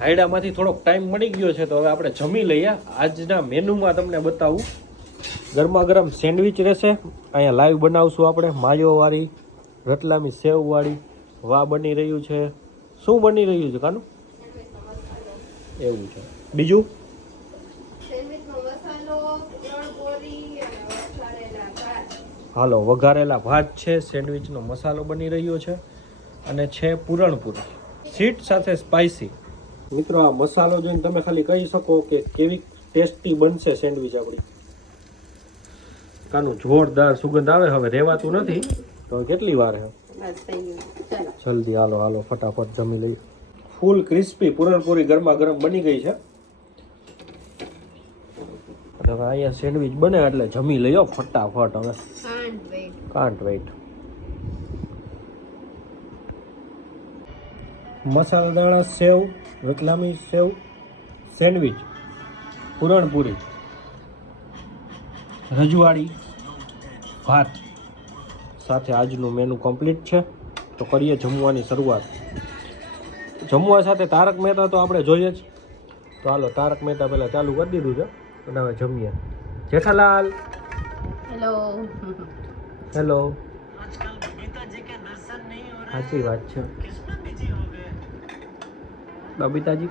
હાયડામાંથી થોડોક ટાઈમ મળી ગયો છે તો હવે આપણે જમી લઈએ. આજના મેનુમાં તમને બતાવું, ગરમા ગરમ સેન્ડવિચ રહેશે. અહીંયા લાઈવ બનાવશું આપણે, માયોવાળી, રતલામી સેવવાળી. વાહ બની રહ્યું છે. શું બની રહ્યું છે કાનું? એવું છે. બીજું હાલો, વઘારેલા ભાત છે, સેન્ડવિચનો મસાલો બની રહ્યો છે અને છે પૂરણપૂરી સ્વીટ સાથે સ્પાઇસી. મિત્રો આ મસાલો જોઈને તમે ખાલી કહી શકો કે કેવી ટેસ્ટી બનશે સેન્ડવિચ આપણી. કાનું જોરદાર સુગંધ આવે, હવે રહેવાતું નથી તો કેટલી વાર છે? જલ્દી હાલો હાલો ફટાફટ જમી લઈએ. ફૂલ ક્રિસ્પી પૂરણપૂરી ગરમા ગરમ બની ગઈ છે. હવે અહીંયા સેન્ડવિચ બને એટલે જમી લઈએ ફટાફટ. હવે can't wait. Masaladana sev, Ratlami sev, sandwich, puranpuri, રજવાડી, ભાત સાથે આજનું મેનુ કમ્પ્લીટ છે. તો કરીએ જમવાની શરૂઆત. જમવા સાથે તારક મહેતા તો આપણે જોઈએ જ. તો હાલો તારક મહેતા પહેલાં ચાલુ કરી દીધું છે અને હવે જમીએ. Jethalal hello hello. સાચી વાત છે બબીતાજી.